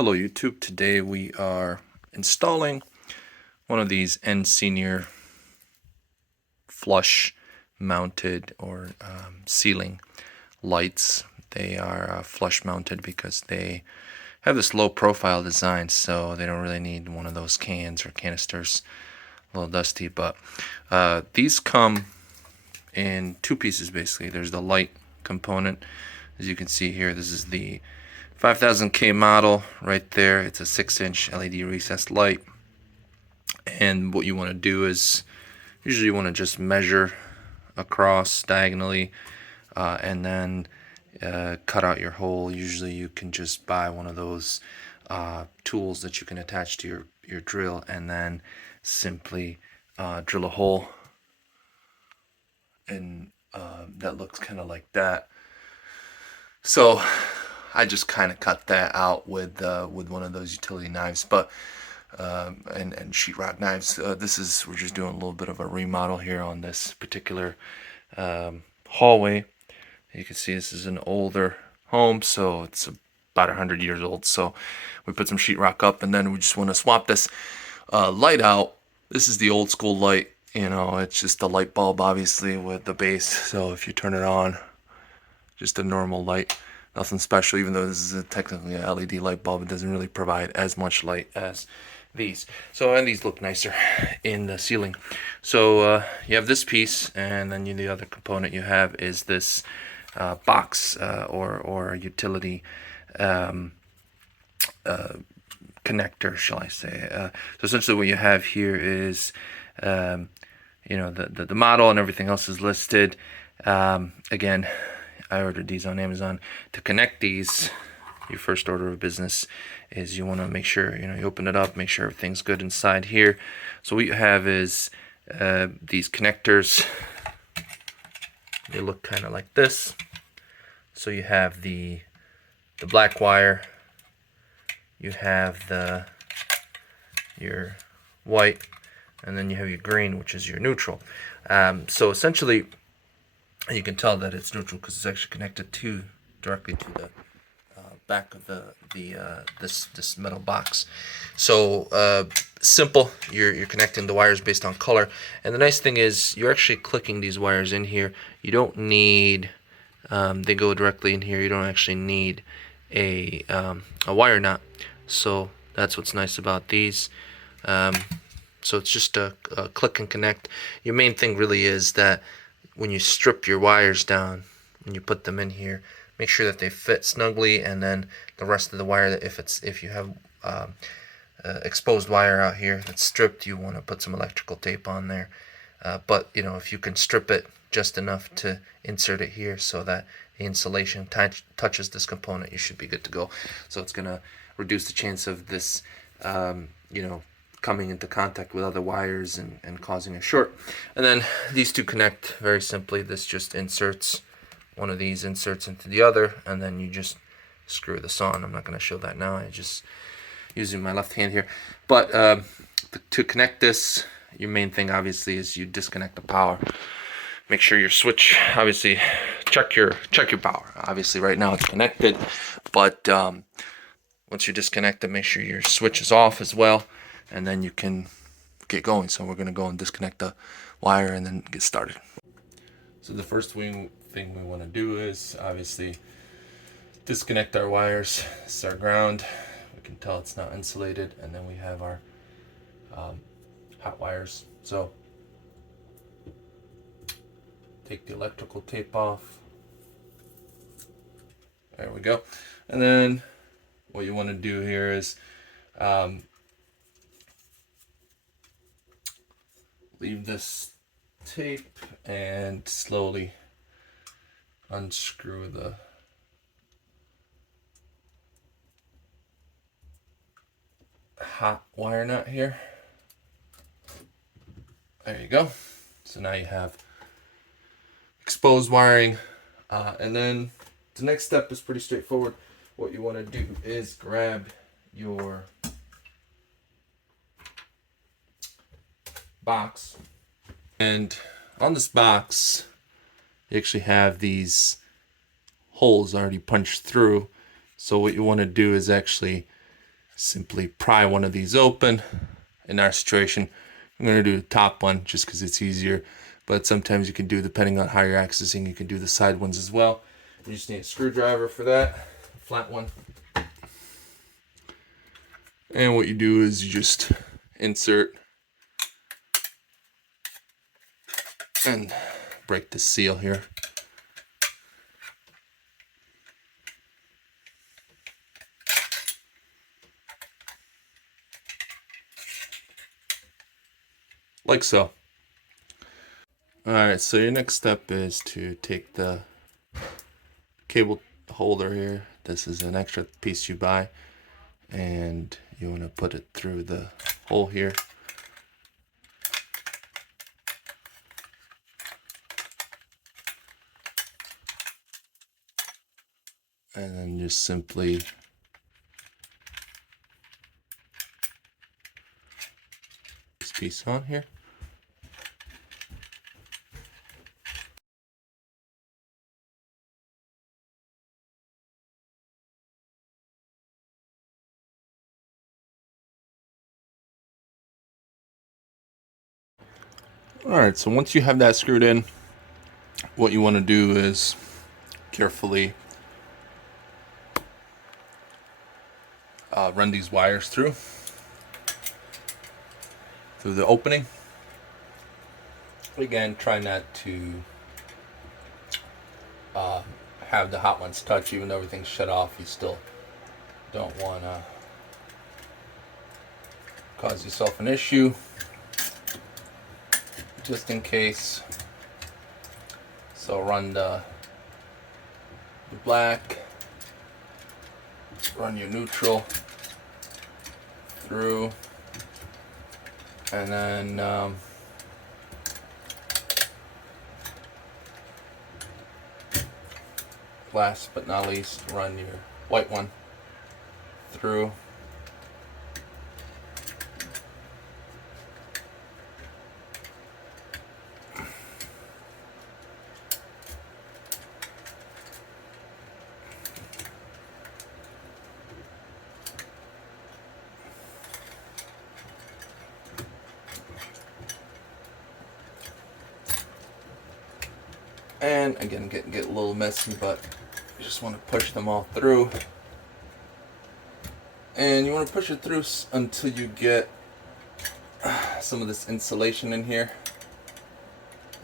Hello YouTube, today we are installing one of these Ensenior flush mounted or ceiling lights. They are flush mounted because they have this low profile design, so they don't really need one of those cans or canisters. A little dusty, but these come in two pieces basically. There's the light component. As you can see here, this is the 5000K model right there. It's a 6-inch LED recessed light, and what you want to do is usually you want to just measure across diagonally and then cut out your hole. Usually you can just buy one of those tools that you can attach to your drill and then simply drill a hole, and that looks kind of like that. So I just kind of cut that out with one of those utility knives, but and sheetrock knives. We're just doing a little bit of a remodel here on this particular hallway. You can see this is an older home, so it's about 100 years old. So we put some sheetrock up, and then we just want to swap this light out. This is the old school light. You know, it's just a light bulb, obviously, with the base. So if you turn it on, just a normal light. Nothing special, even though this is technically an LED light bulb. It doesn't really provide as much light as these. So, and these look nicer in the ceiling. So you have this piece, and then the other component you have is this box or utility connector, shall I say. So essentially what you have here is you know, the model and everything else is listed. Again, I ordered these on Amazon. To connect these, your first order of business is you want to make sure, you know, you open it up, make sure everything's good inside here. So what you have is these connectors. They look kind of like this. So you have the black wire, you have your white, and then you have your green, which is your neutral. So essentially, you can tell that it's neutral because it's actually connected directly to the back of this metal box. So simple. You're connecting the wires based on color, and the nice thing is you're actually clicking these wires in here. You don't need they go directly in here. You don't actually need a wire knot. So that's what's nice about these. So it's just a click and connect. Your main thing really is that when you strip your wires down, when you put them in here, make sure that they fit snugly, and then the rest of the wire, if you have exposed wire out here that's stripped, you want to put some electrical tape on there. But you know, if you can strip it just enough to insert it here so that the insulation touches this component, you should be good to go. So it's gonna reduce the chance of this you know, coming into contact with other wires and causing a short. And then these two connect very simply. This just inserts, one of these inserts into the other, and then you just screw this on. I'm not going to show that now. I just using my left hand here. But to connect this, your main thing obviously is you disconnect the power. Make sure your switch, obviously check your power. Obviously right now it's connected, but once you disconnect it, make sure your switch is off as well, and then you can get going. So we're going to go and disconnect the wire and then get started. So the first thing we want to do is obviously disconnect our wires. This is our ground. We can tell it's not insulated, and then we have our hot wires. So take the electrical tape off. There we go. And then what you want to do here is leave this tape and slowly unscrew the hot wire nut here. There you go. So now you have exposed wiring, and then the next step is pretty straightforward. What you want to do is grab your box, and on this box you actually have these holes already punched through. So what you want to do is actually simply pry one of these open. In our situation, I'm going to do the top one just because it's easier, but sometimes you can do, depending on how you're accessing, you can do the side ones as well. You just need a screwdriver for that, a flat one. And what you do is you just insert and break the seal here. Like so. Alright, so your next step is to take the cable holder here. This is an extra piece you buy, and you want to put it through the hole here. And then just simply this piece on here. Alright, so once you have that screwed in, what you want to do is carefully run these wires through the opening. Again, try not to have the hot ones touch, even though everything's shut off. You still don't want to cause yourself an issue, just in case. So run the black, run your neutral through, and then last but not least, run your white one through. And again, get a little messy, but you just want to push them all through. And you want to push it through until you get some of this insulation in here,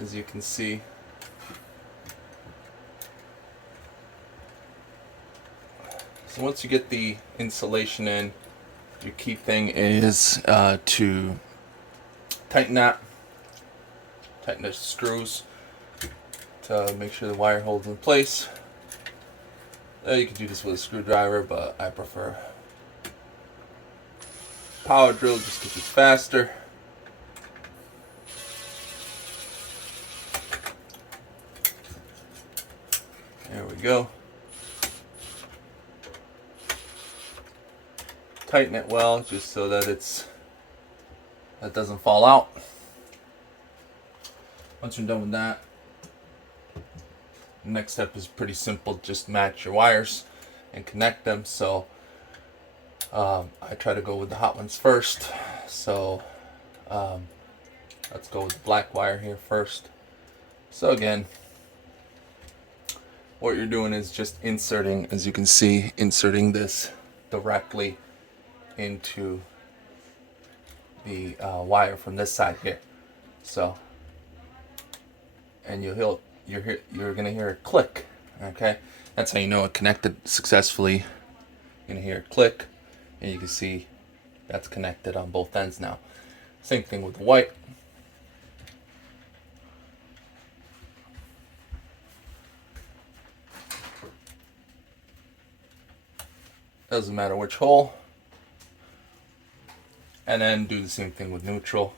as you can see. So once you get the insulation in, your key thing is to tighten that. Tighten the screws to make sure the wire holds in place. You can do this with a screwdriver, but I prefer power drill just because it's faster. There we go. Tighten it well, just so that that doesn't fall out. Once you're done with that, the next step is pretty simple. Just match your wires and connect them. So I try to go with the hot ones first. So let's go with the black wire here first. So again, what you're doing is just inserting, as you can see, inserting this directly into the wire from this side here. So, and you're gonna hear a click. Okay, that's how you know it connected successfully. You're gonna hear a click, and you can see that's connected on both ends now. Same thing with the white. Doesn't matter which hole. And then do the same thing with neutral.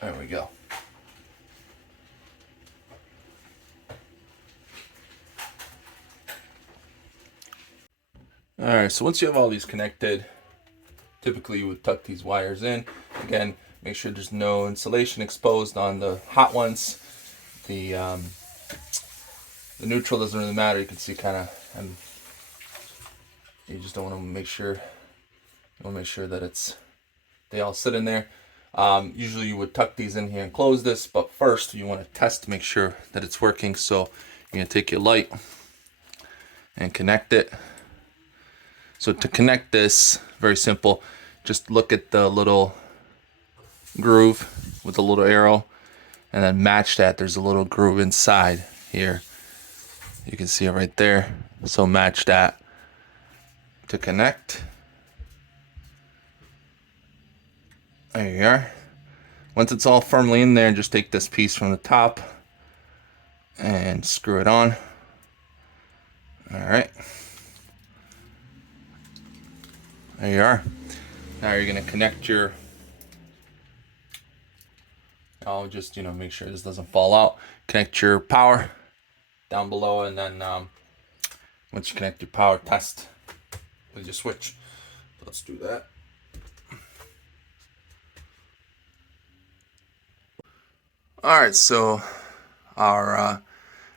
There we go. Alright, so once you have all these connected, typically you would tuck these wires in. Again, make sure there's no insulation exposed on the hot ones. The The neutral doesn't really matter. You can see kind of, and you just don't want to make sure. You want to make sure that they all sit in there. Usually you would tuck these in here and close this, but first you want to test to make sure that it's working. So you're going to take your light and connect it. So to connect this, very simple. Just look at the little groove with the little arrow and then match that. There's a little groove inside here. You can see it right there. So match that to connect. There you are. Once it's all firmly in there, just take this piece from the top and screw it on. All right. There you are. Now you're going to connect your, I'll just, make sure this doesn't fall out. Connect your power down below, and then once you connect your power, test with your switch. Let's do that. All right, so our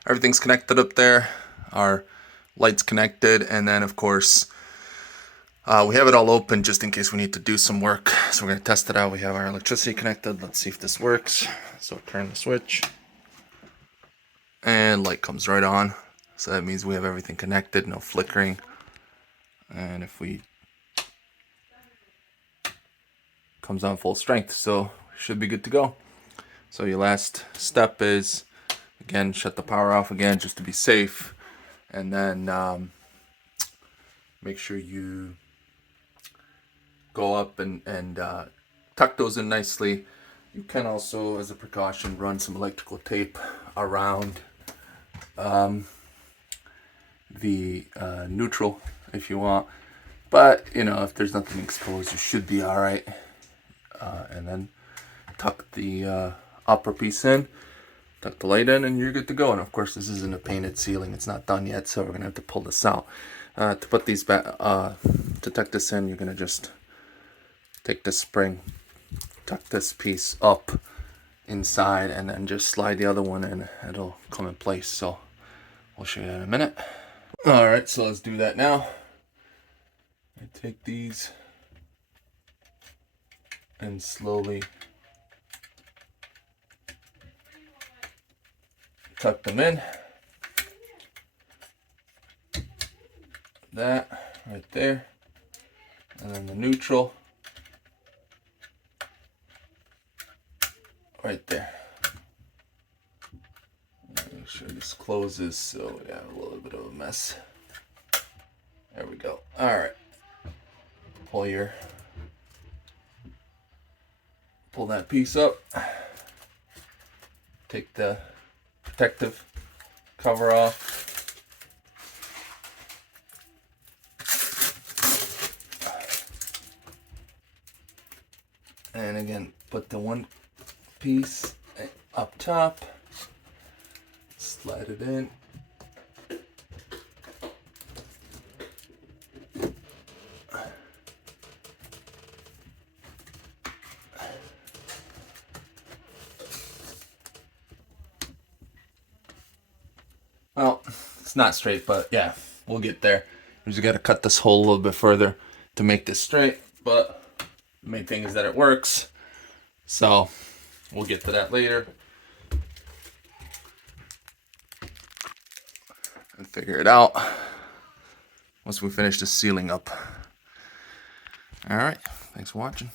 everything's connected up there. Our light's connected, and then of course we have it all open just in case we need to do some work. So we're going to test it out. We have our electricity connected. Let's see if this works. So turn the switch, and light comes right on. So that means we have everything connected, no flickering. And if we comes on full strength, so we should be good to go. So your last step is, again, shut the power off again just to be safe, and then make sure you go up and tuck those in nicely. You can also, as a precaution, run some electrical tape around the neutral if you want, but if there's nothing exposed, you should be all right. And then tuck the upper piece in, tuck the light in, and you're good to go. And of course, this isn't a painted ceiling; it's not done yet, so we're gonna have to pull this out. To put these back, to tuck this in, you're gonna just take this spring, tuck this piece up inside, and then just slide the other one in. It'll come in place. So we'll show you that in a minute. All right, so let's do that now. I take these and slowly tuck them in. That right there, and then the neutral right there. Make sure this closes so we have a little bit of a mess. There we go. All right, pull that piece up, take the protective cover off, and again put the one piece up top, slide it in, well, it's not straight, but yeah, we'll get there. We just got to cut this hole a little bit further to make this straight, but the main thing is that it works. So we'll get to that later and figure it out once we finish the sealing up. All right, thanks for watching.